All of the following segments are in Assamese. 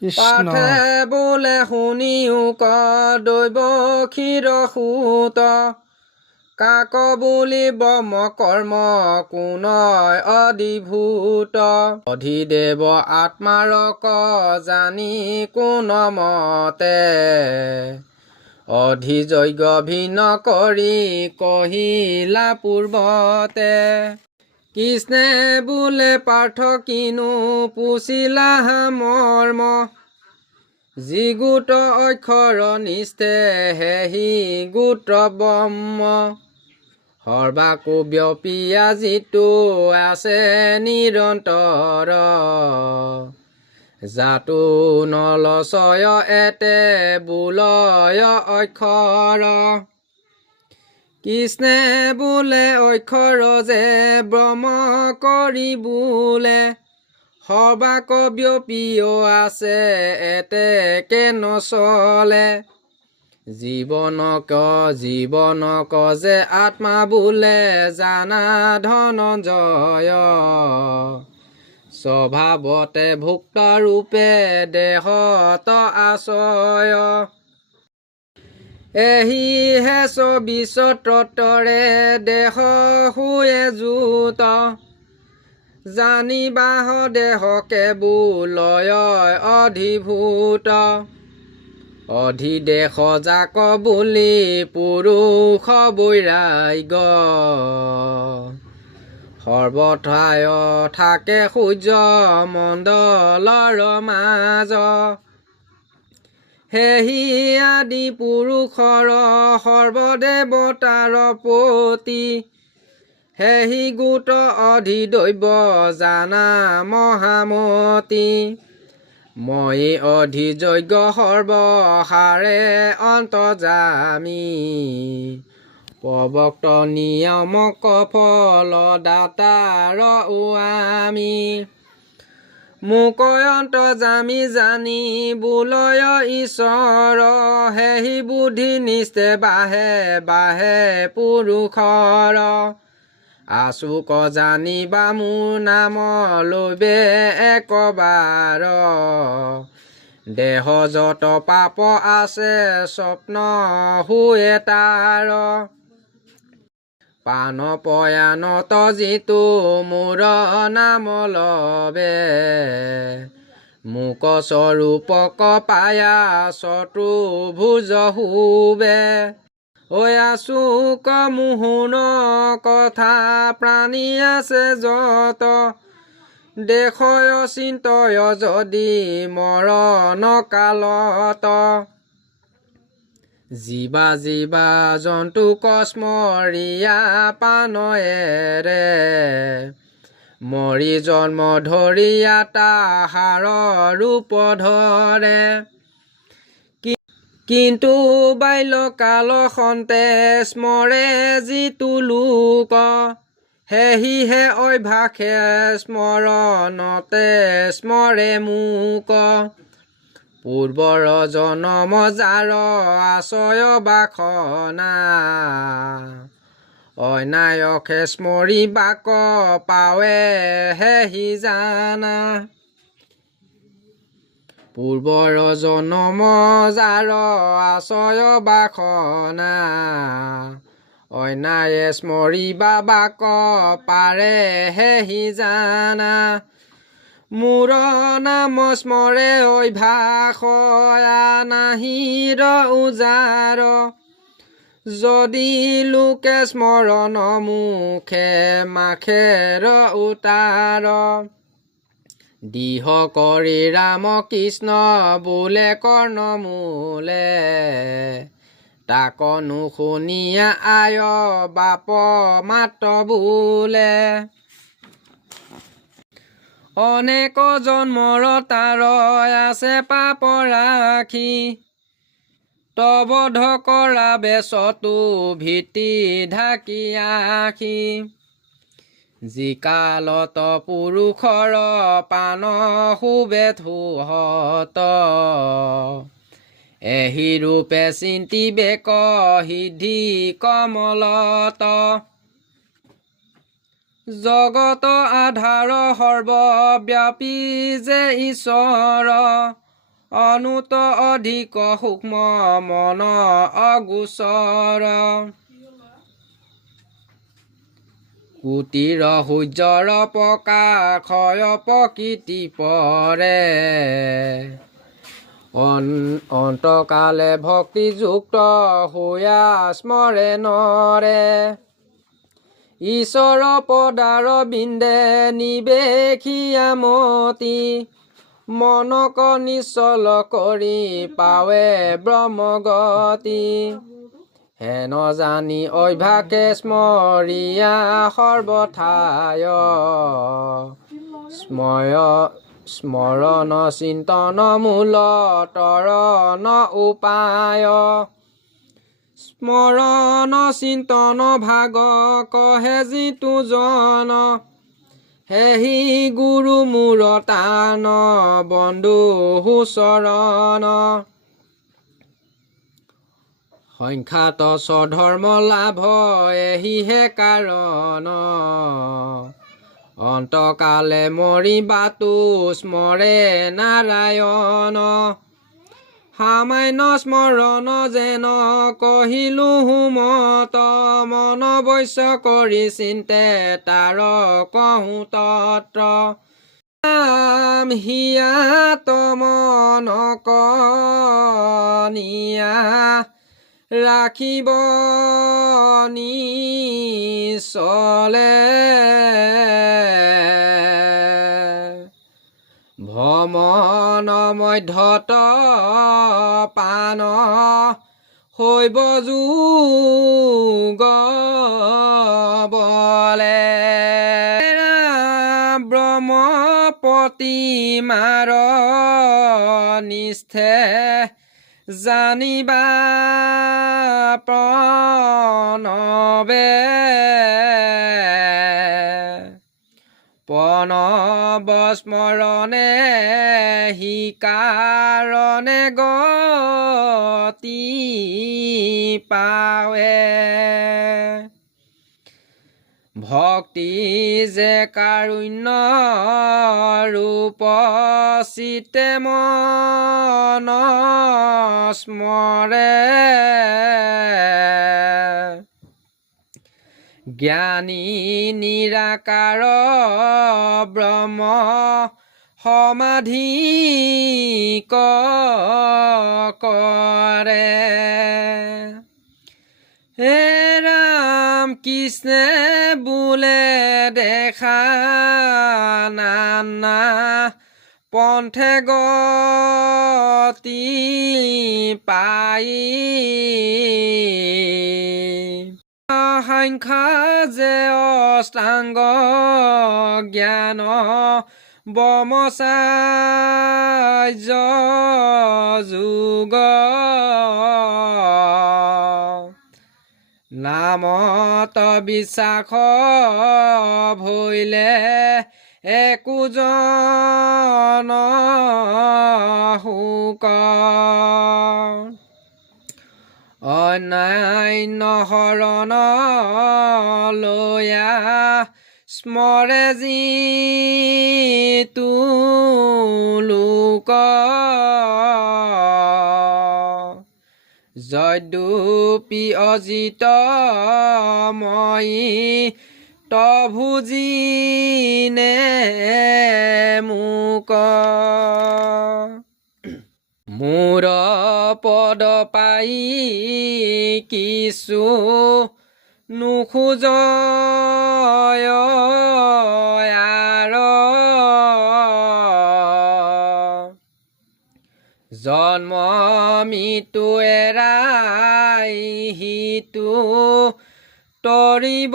কৃষ্ণ পাঠে বোলে শুনিও ক দৈৱ ক্ষীৰ সূত কাক বুলি ব্ৰহ্ম কৰ্ম কোনয় অধিভূত অধিদেৱ আত্মাৰ ক জানি কোন মতে অধিযজ্ঞ ভিন্ন কৰি কহিলা পূৰ্বতে কৃষ্ণে বোলে পাৰ্থ কিনো পুছিলা মৰ্ম যি গোট অক্ষৰ নিষ্ঠে হেহি গোত্ৰ ব্ৰহ্ম সৰ্বাকো ব্যপিয়া যিটো আছে নিৰন্তৰ জাতো নলচয় এতে বোলয় অক্ষৰ কৃষ্ণে বোলে অক্ষৰ যে ব্ৰহ্ম কৰি বোলে সৰ্বাক ব্যপিও আছে এতেকে নচলে জীৱনক যে আত্মা বোলে জানা ধনঞ্জয় স্বভাৱতে ভুক্ত ৰূপে দেহত আশ্ৰয় এহিহে বিশ্বতত্বৰে দেহ শুয়ে জুত জানিবাহ দেহকে বোলয় অধিভূত অধিদেশ যাক বুলি পুৰুষ বৈৰাগ্য সৰ্বথায় থাকে সূৰ্য মণ্ডলৰ মাজ সেহি আদি পুৰুষৰ সৰ্বদেৱতাৰ পতি সেহি গোট অধিদৈৱ জানা মহামতি মই অধিযজ্ঞ সৰ্বসাৰে অন্তৰ্যামী প্ৰবক্ত নিয়মক ফল দাতাৰ আমি মোক অন্তৰ্যামী জানি বোলয় ঈশ্বৰ সেহি বুদ্ধি নিষ্ঠে বাহে বাহে পুৰুষৰ আচুক জানিবা মোৰ নাম লৈবে একবাৰ দেহ যত পাপ আছে স্বপ্ন শুয়ে তাৰ পান পয়ানত যিটো মোৰ নাম লবে মোক স্বৰূপক পায়া চতুৰ্ভুজ শুবে ঐ আচুক মোহন কথা প্ৰাণী আছে যত দেশয় চিন্তয় যদি মৰণ কালত জীৱা জন্তুক স্মৰিয়া পানয়েৰে মৰি জন্ম ধৰিয়া তাহাৰ ৰূপ ধৰে কিন্তু বাল্যকাল সন্তে স্মৰে যিটো লোক সেহিহে অভ্যাসে স্মৰণতে স্মৰে মোক পূৰ্বৰ জনম যাৰ আশ্ৰয় বাসনা অন্যায়কে স্মৰি বাক পাৱে সেহি জানা পূৰ্বৰ জনম যাৰ আশ্ৰয় বাসনা অন্যায়ে স্মৰিবা বাক পাৰে সেহি জানা মোৰ নাম স্মৰে অভ্যাস নাহিৰ উজাৰ যদি লোকে স্মৰণ মুখে মাখেৰ উতাৰ দিহ কৰি ৰাম কৃষ্ণ বোলে কৰ্ণমূলে তাক নুশুনিয়া আয় বাপ মাত বোলে অনেক জন্মৰ তাৰ আছে পাপ ৰাখি তবধ কৰা বেচতো ভীতি ঢাকি আখি যিকালত পুৰুষৰ পান শুবে থোহত এহি ৰূপে চিন্তিবে সিদ্ধি কমলত জগত আধাৰ সৰ্বব্যাপী যে ঈশ্বৰ অনুত অধিক সূক্ষ্ম মন অগোচৰ কুটিৰ সূৰ্যৰ প্ৰকাশয় প্ৰকৃতি পৰে অন্তকালে ভক্তিযুক্ত হোয়া স্মৰে নৰে ঈশ্বৰ পদাৰ বিন্দে নিবেশিয়া মতি মনক নিশ্চল কৰি পাৱে ব্ৰহ্মগতি হেন জানি অভ্যাসে স্মৰিয়া সৰ্বথায় স্মৰণ চিন্তন মূল তৰণ উপায় স্মৰণ চিন্তন ভাগ কহে যিটো জন হেহি গুৰু মূৰ তান বন্ধু চৰণ সংখ্যাত স্বধৰ্ম লাভ এহিহে কাৰণ অন্তকালে মৰিবাতো স্মৰে নাৰায়ণ সামান্য স্মৰণ যেন কহিলো হুমত মন বৈশ্য কৰি চিন্তে তাৰ কহো তত্ৰ হিয়াত মনক নিয়া ৰাখিব নিচলে ভ্ৰমণ মধ্যত পান হৈব যোগ বলে ব্ৰহ্মপতি মাৰ নিষ্ঠে জানিবা প্ৰণৱে প্ৰণৱ স্মৰণে হি কাৰণে গতি পাৱে ভক্তি যে কাৰুণ্য ৰূপ চিতে মন স্মৰে জ্ঞানী নিৰাকাৰ ব্ৰহ্ম সমাধি কৰে হে ৰাম কৃষ্ণে বোলে দেখা নানা পন্থে গতি পাই সংখ্যা যে অষ্টাংগ জ্ঞান ব্ৰহ্মচাৰ্য যোগ নামত বিশ্বাস ভৈলে একোজন শোক অন্যান্য শৰণ লয়া স্মৰে যিটো লোক যদ্যপি অজিত মই তভুজিনে মোক মোৰ পদ পাই কিছু নোখোজ জন্ম মৃত্যু এৰাই হিতু তৰিব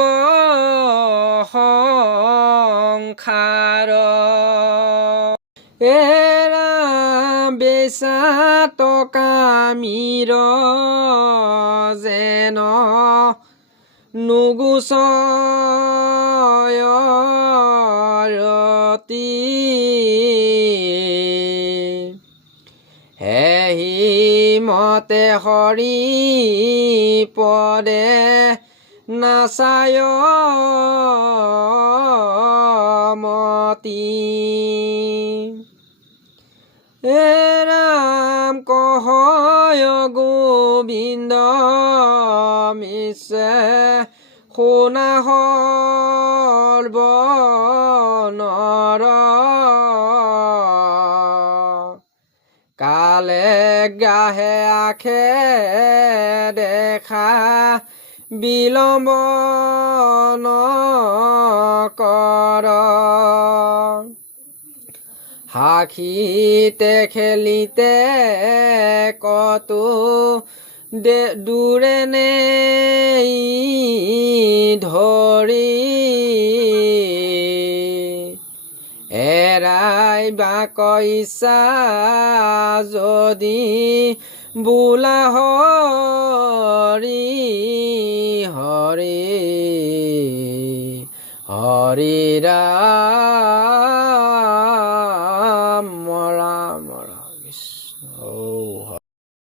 সংসাৰ এৰা বেচা টকা মীৰ যেন নুগুচয়তি হেহি মতে হৰি পদে নাচায় মতি এৰা হয় গোবিন্দ মিছে শুনা সৰ্বনৰ কালে গাহে আখে দেখা বিলম্ব নকৰ হাঁহিতে খেলিতে কতো দূৰে নেই ধৰি এৰাই বাক ইচ্ছা যদি বোলা হৰি হৰি হৰি ৰাম ৰাম ৰাম কৃষ্ণ।